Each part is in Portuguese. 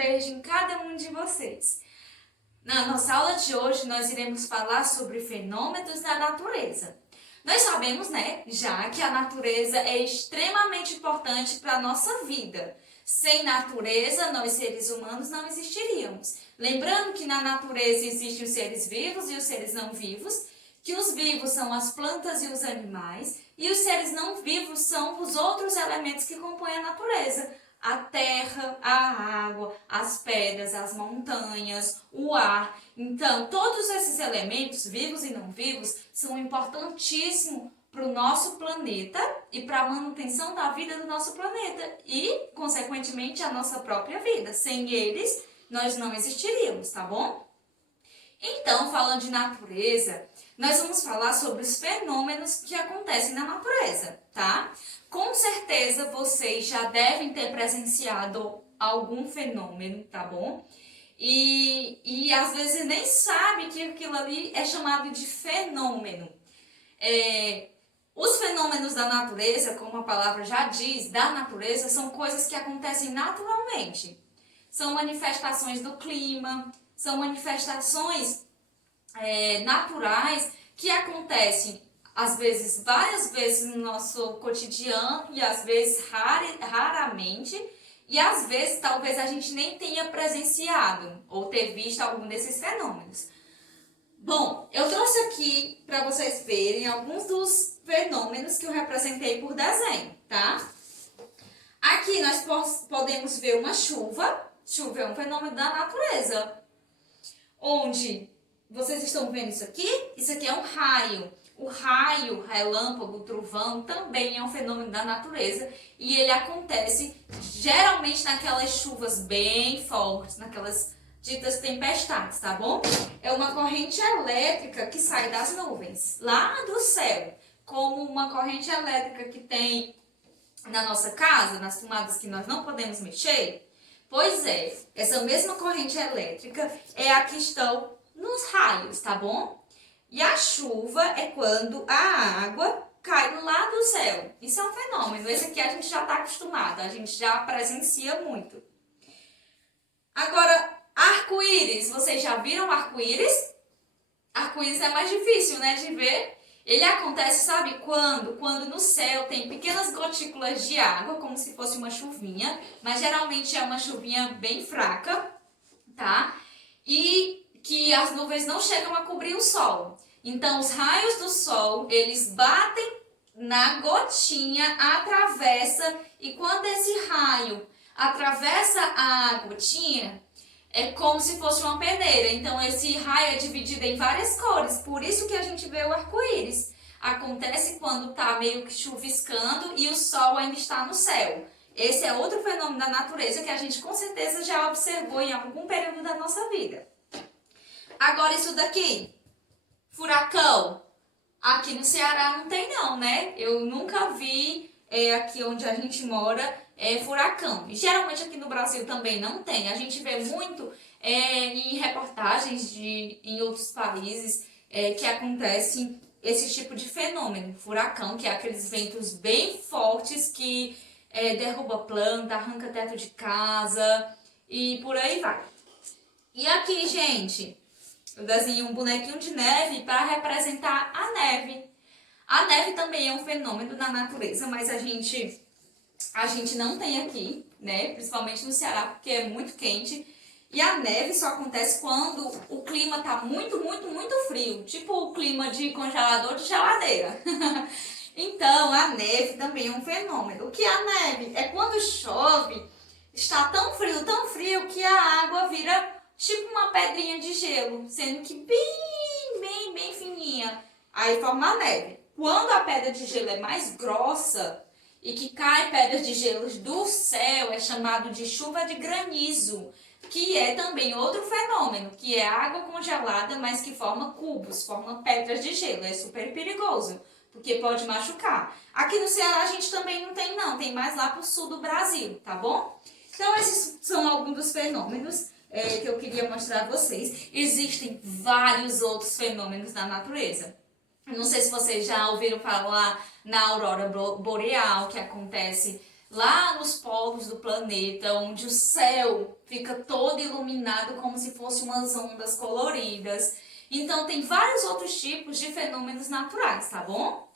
beijo em cada um de vocês. Na nossa aula de hoje, nós iremos falar sobre fenômenos da natureza. Nós sabemos, já que a natureza é extremamente importante para a nossa vida. Sem natureza, nós seres humanos não existiríamos. Lembrando que na natureza existem os seres vivos e os seres não vivos, que os vivos são as plantas e os animais, e os seres não vivos são os outros elementos que compõem a natureza. A terra, a água, as pedras, as montanhas, o ar. Então, todos esses elementos, vivos e não vivos, são importantíssimos para o nosso planeta e para a manutenção da vida do nosso planeta e, consequentemente, a nossa própria vida. Sem eles, nós não existiríamos, tá bom? Então, falando de natureza, nós vamos falar sobre os fenômenos que acontecem na natureza, tá? Com certeza vocês já devem ter presenciado algum fenômeno, tá bom? E às vezes nem sabe que aquilo ali é chamado de fenômeno. Os fenômenos da natureza, como a palavra já diz, da natureza, são coisas que acontecem naturalmente. São manifestações do clima, são manifestações naturais que acontecem, às vezes, várias vezes no nosso cotidiano e às vezes raramente, e às vezes talvez a gente nem tenha presenciado ou ter visto algum desses fenômenos. Bom, eu trouxe aqui para vocês verem alguns dos fenômenos que eu representei por desenho, tá? Aqui nós podemos ver uma chuva. Chuva é um fenômeno da natureza, onde vocês estão vendo isso aqui? Isso aqui é um raio. O raio, relâmpago, trovão também é um fenômeno da natureza e ele acontece geralmente naquelas chuvas bem fortes, naquelas ditas tempestades, tá bom? É uma corrente elétrica que sai das nuvens, lá do céu, como uma corrente elétrica que tem na nossa casa, nas tomadas que nós não podemos mexer. Pois é, essa mesma corrente elétrica é a que estão nos raios, tá bom? E a chuva é quando a água cai lá do céu. Isso é um fenômeno. Esse aqui a gente já está acostumado, a gente já presencia muito. Agora, arco-íris. Vocês já viram arco-íris? Arco-íris é mais difícil, de ver. Ele acontece, sabe quando? Quando no céu tem pequenas gotículas de água, como se fosse uma chuvinha, mas geralmente é uma chuvinha bem fraca, tá? E que as nuvens não chegam a cobrir o sol. Então, os raios do sol, eles batem na gotinha, atravessa, e quando esse raio atravessa a gotinha, é como se fosse uma peneira. Então, esse raio é dividido em várias cores, por isso que a gente vê o arco-íris. Acontece quando está meio que chuviscando e o sol ainda está no céu. Esse é outro fenômeno da natureza que a gente com certeza já observou em algum período da nossa vida. Agora isso daqui, furacão. Aqui no Ceará não tem não, Eu nunca vi aqui onde a gente mora furacão. E geralmente aqui no Brasil também não tem. A gente vê muito em reportagens em outros países que acontece esse tipo de fenômeno. Furacão, que é aqueles ventos bem fortes que derruba planta, arranca teto de casa e por aí vai. E aqui, gente, eu desenhei um bonequinho de neve para representar a neve. A neve também é um fenômeno da natureza, mas a gente não tem aqui, Principalmente no Ceará, porque é muito quente. E a neve só acontece quando o clima está muito, muito, muito frio. Tipo o clima de congelador de geladeira. Então, a neve também é um fenômeno. O que é a neve? É quando chove, está tão frio que a água vira tipo uma pedrinha de gelo, sendo que bem fininha. Aí forma a neve. Quando a pedra de gelo é mais grossa e que cai pedras de gelo do céu, é chamado de chuva de granizo, que é também outro fenômeno, que é água congelada, mas que forma cubos, forma pedras de gelo. É super perigoso, porque pode machucar. Aqui no Ceará a gente também não tem não, tem mais lá pro sul do Brasil, tá bom? Então esses são alguns dos fenômenos que eu queria mostrar a vocês. Existem vários outros fenômenos da natureza. Não sei se vocês já ouviram falar na aurora boreal, que acontece lá nos polos do planeta, onde o céu fica todo iluminado como se fossem umas ondas coloridas. Então tem vários outros tipos de fenômenos naturais, tá bom?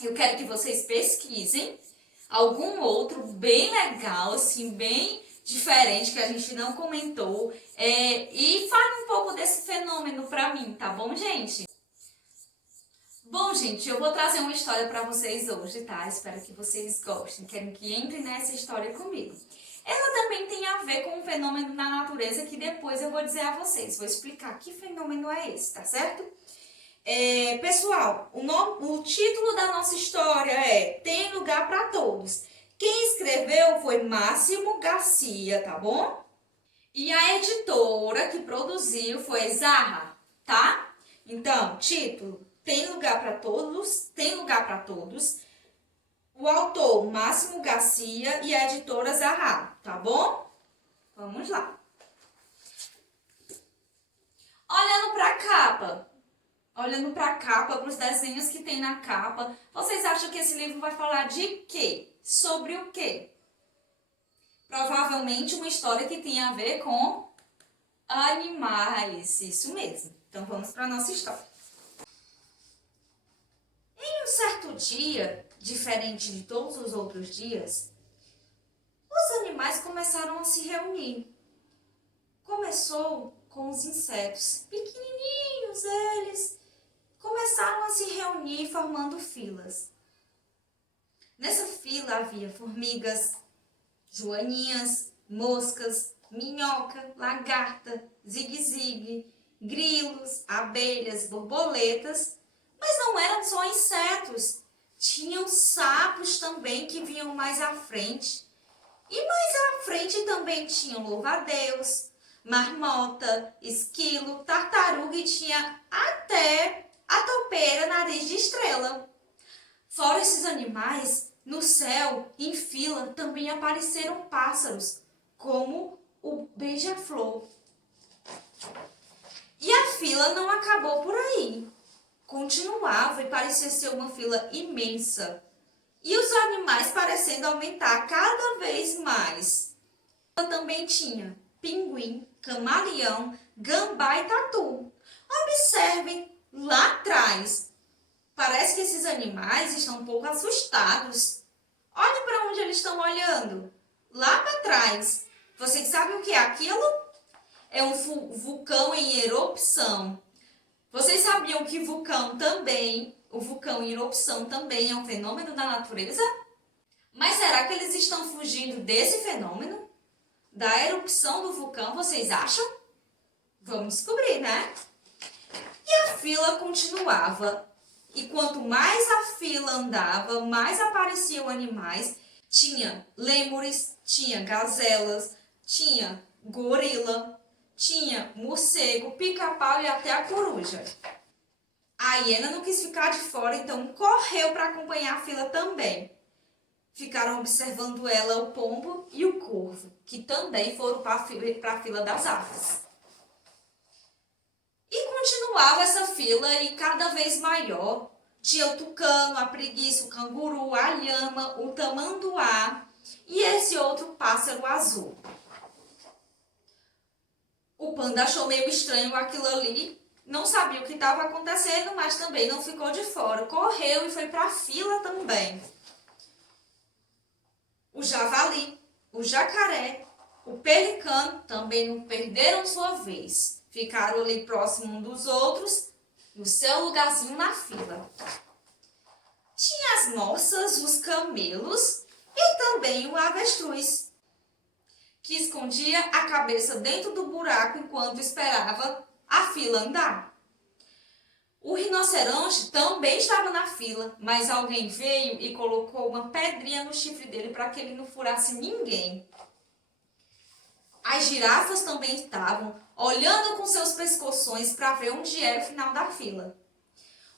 Eu quero que vocês pesquisem algum outro bem legal, assim, bem diferente, que a gente não comentou, e fale um pouco desse fenômeno pra mim, tá bom, gente? Bom, gente, eu vou trazer uma história pra vocês hoje, tá? Espero que vocês gostem, querem que entrem nessa história comigo. Ela também tem a ver com um fenômeno na natureza que depois eu vou dizer a vocês, vou explicar que fenômeno é esse, tá certo? Pessoal, o título da nossa história é Tem Lugar para Todos. Quem escreveu foi Máximo Garcia, tá bom? E a editora que produziu foi Zarra, tá? Então, título, Tem Lugar para Todos, Tem Lugar para Todos. O autor, Máximo Garcia, e a editora Zarra, tá bom? Vamos lá. Olhando para a capa, para os desenhos que tem na capa, vocês acham que esse livro vai falar de quê? Sobre o quê? Provavelmente uma história que tem a ver com animais, isso mesmo. Então vamos para a nossa história. Em um certo dia, diferente de todos os outros dias, os animais começaram a se reunir. Começou com os insetos, pequenininhos eles, começaram a se reunir formando filas. Nessa fila havia formigas, joaninhas, moscas, minhoca, lagarta, zigue-zigue, grilos, abelhas, borboletas, mas não eram só insetos. Tinham sapos também que vinham mais à frente. E mais à frente também tinham louva-a-Deus, marmota, esquilo, tartaruga e tinha até a topeira nariz de estrela. Fora esses animais, no céu, em fila, também apareceram pássaros, como o beija-flor. E a fila não acabou por aí. Continuava e parecia ser uma fila imensa. E os animais parecendo aumentar cada vez mais. Também tinha pinguim, camaleão, gambá e tatu. Observem lá atrás. Parece que esses animais estão um pouco assustados. Olhem para onde eles estão olhando. Lá para trás. Vocês sabem o que é aquilo? É um vulcão em erupção. Vocês sabiam que o vulcão em erupção também é um fenômeno da natureza? Mas será que eles estão fugindo desse fenômeno? Da erupção do vulcão, vocês acham? Vamos descobrir, né? E a fila continuava. E quanto mais a fila andava, mais apareciam animais. Tinha lêmures, tinha gazelas, tinha gorila, tinha morcego, pica-pau e até a coruja. A hiena não quis ficar de fora, então correu para acompanhar a fila também. Ficaram observando ela, o pombo e o corvo, que também foram para a fila das aves. E continuava essa fila e cada vez maior. Tinha o tucano, a preguiça, o canguru, a lhama, o tamanduá e esse outro pássaro azul. O panda achou meio estranho aquilo ali, não sabia o que estava acontecendo, mas também não ficou de fora. Correu e foi para a fila também. O javali, o jacaré, o pelicano também não perderam sua vez. Ficaram ali próximo um dos outros, no seu lugarzinho na fila. Tinha as moças, os camelos e também o avestruz, que escondia a cabeça dentro do buraco enquanto esperava a fila andar. O rinoceronte também estava na fila, mas alguém veio e colocou uma pedrinha no chifre dele para que ele não furasse ninguém. As girafas também estavam olhando com seus pescoções para ver onde era o final da fila.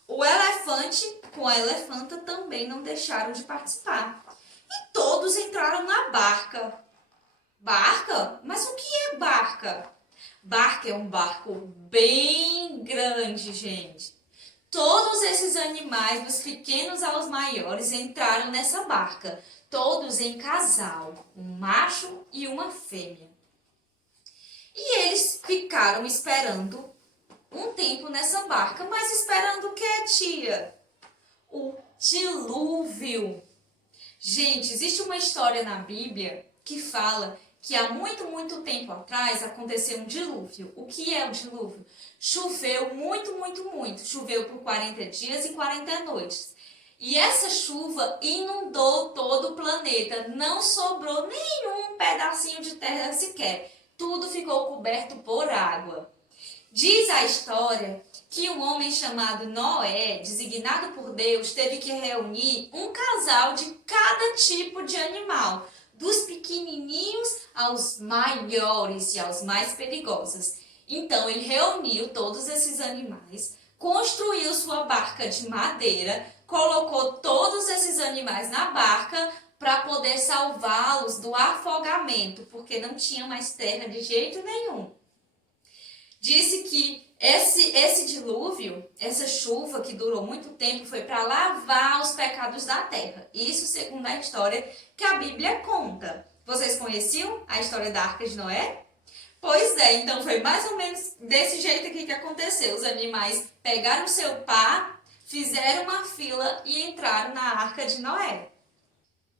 O elefante com a elefanta também não deixaram de participar. E todos entraram na barca. Barca? Mas o que é barca? Barca é um barco bem grande, gente. Todos esses animais, dos pequenos aos maiores, entraram nessa barca. todos em casal, um macho e uma fêmea. E eles ficaram esperando um tempo nessa barca, mas esperando o que, tia? O dilúvio. Gente, existe uma história na Bíblia que fala que há muito, muito tempo atrás aconteceu um dilúvio. O que é o dilúvio? Choveu muito, muito, muito. Choveu por 40 dias e 40 noites. E essa chuva inundou todo o planeta. Não sobrou nenhum pedacinho de terra sequer. Tudo ficou coberto por água. Diz a história que um homem chamado Noé, designado por Deus, teve que reunir um casal de cada tipo de animal, dos pequenininhos aos maiores e aos mais perigosos. Então ele reuniu todos esses animais, construiu sua barca de madeira, colocou todos esses animais na barca para poder salvá-los do afogamento, porque não tinha mais terra de jeito nenhum. Disse que esse dilúvio, essa chuva que durou muito tempo, foi para lavar os pecados da terra. Isso segundo a história que a Bíblia conta. Vocês conheciam a história da Arca de Noé? Pois é, então foi mais ou menos desse jeito aqui que aconteceu. Os animais pegaram seu par, fizeram uma fila e entraram na Arca de Noé.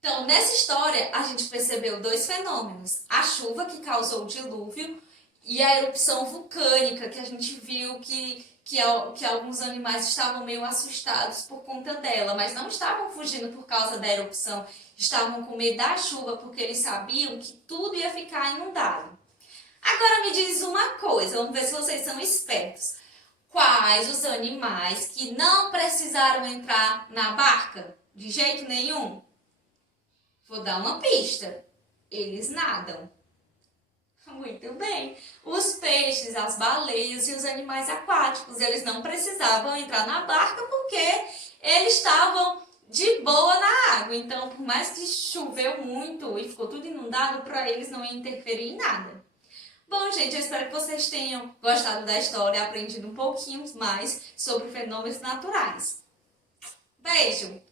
Então, nessa história, a gente percebeu dois fenômenos. A chuva que causou o dilúvio e a erupção vulcânica, que a gente viu que alguns animais estavam meio assustados por conta dela, mas não estavam fugindo por causa da erupção, estavam com medo da chuva, porque eles sabiam que tudo ia ficar inundado. Agora me diz uma coisa, vamos ver se vocês são espertos. Quais os animais que não precisaram entrar na barca? De jeito nenhum? Vou dar uma pista. Eles nadam. Muito bem. Os peixes, as baleias e os animais aquáticos, eles não precisavam entrar na barca porque eles estavam de boa na água. Então, por mais que choveu muito e ficou tudo inundado, para eles não ia interferir em nada. Bom, gente, eu espero que vocês tenham gostado da história e aprendido um pouquinho mais sobre fenômenos naturais. Beijo!